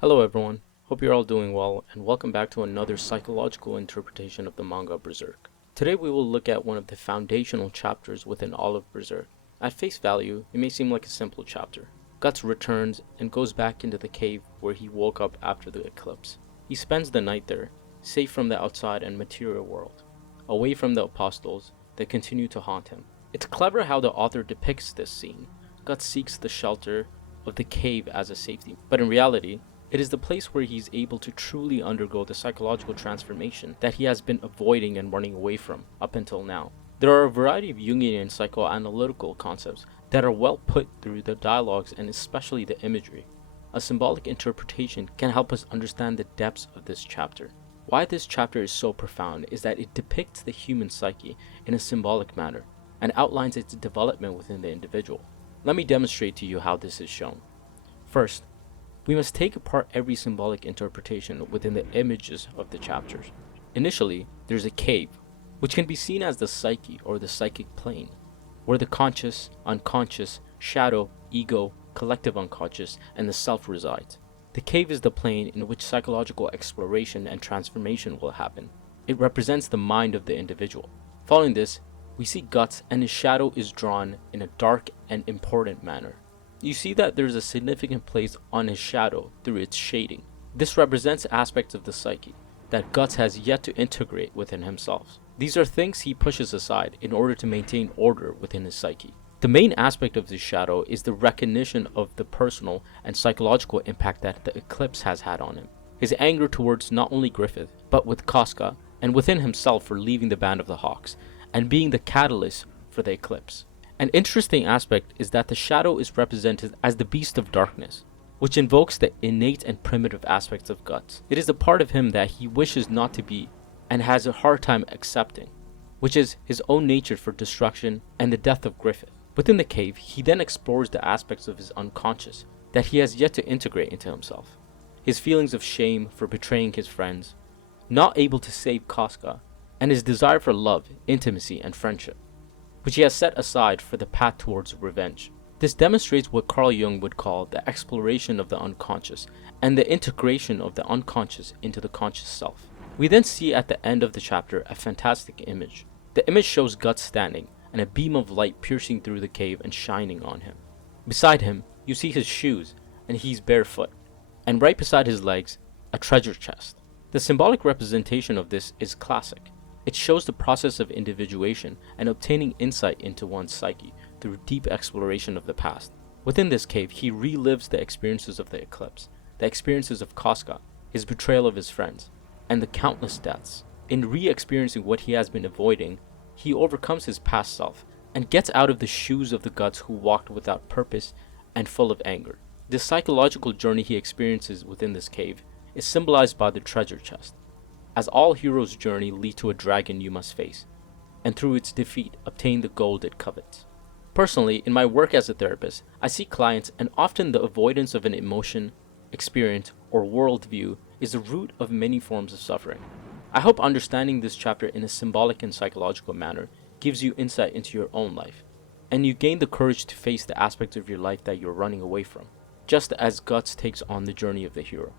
Hello everyone, hope you're all doing well and welcome back to another psychological interpretation of the manga Berserk. Today we will look at one of the foundational chapters within all of Berserk. At face value, it may seem like a simple chapter. Guts returns and goes back into the cave where he woke up after the eclipse. He spends the night there, safe from the outside and material world, away from the apostles that continue to haunt him. It's clever how the author depicts this scene. Guts seeks the shelter of the cave as a safety, but in reality, it is the place where he is able to truly undergo the psychological transformation that he has been avoiding and running away from up until now. There are a variety of Jungian psychoanalytical concepts that are well put through the dialogues and especially the imagery. A symbolic interpretation can help us understand the depths of this chapter. Why this chapter is so profound is that it depicts the human psyche in a symbolic manner and outlines its development within the individual. Let me demonstrate to you how this is shown. First, we must take apart every symbolic interpretation within the images of the chapters. Initially, there's a cave, which can be seen as the psyche or the psychic plane, where the conscious, unconscious, shadow, ego, collective unconscious, and the self resides. The cave is the plane in which psychological exploration and transformation will happen. It represents the mind of the individual. Following this, we see Guts and his shadow is drawn in a dark and important manner. You see that there's a significant place on his shadow through its shading. This represents aspects of the psyche that Guts has yet to integrate within himself. These are things he pushes aside in order to maintain order within his psyche. The main aspect of this shadow is the recognition of the personal and psychological impact that the eclipse has had on him. His anger towards not only Griffith, but with Casca and within himself for leaving the Band of the Hawks and being the catalyst for the eclipse. An interesting aspect is that the shadow is represented as the beast of darkness, which invokes the innate and primitive aspects of Guts. It is a part of him that he wishes not to be and has a hard time accepting, which is his own nature for destruction and the death of Griffith. Within the cave, he then explores the aspects of his unconscious that he has yet to integrate into himself. His feelings of shame for betraying his friends, not able to save Casca, and his desire for love, intimacy, and friendship, which he has set aside for the path towards revenge. This demonstrates what Carl Jung would call the exploration of the unconscious and the integration of the unconscious into the conscious self. We then see at the end of the chapter a fantastic image. The image shows Guts standing and a beam of light piercing through the cave and shining on him. Beside him, you see his shoes and he's barefoot, and right beside his legs, a treasure chest. The symbolic representation of this is classic. It shows the process of individuation and obtaining insight into one's psyche through deep exploration of the past. Within this cave, he relives the experiences of the eclipse, the experiences of Casca, his betrayal of his friends, and the countless deaths. In re-experiencing what he has been avoiding, he overcomes his past self and gets out of the shoes of the Guts who walked without purpose and full of anger. This psychological journey he experiences within this cave is symbolized by the treasure chest, as all heroes' journey lead to a dragon you must face, and through its defeat obtain the gold it covets. Personally, in my work as a therapist, I see clients and often the avoidance of an emotion, experience, or worldview is the root of many forms of suffering. I hope understanding this chapter in a symbolic and psychological manner gives you insight into your own life, and you gain the courage to face the aspects of your life that you're running away from, just as Guts takes on the journey of the hero.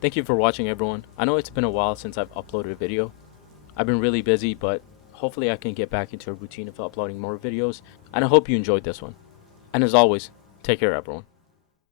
Thank you for watching, everyone. I know it's been a while since I've uploaded a video. I've been really busy, but hopefully I can get back into a routine of uploading more videos, and I hope you enjoyed this one. And as always, take care, everyone.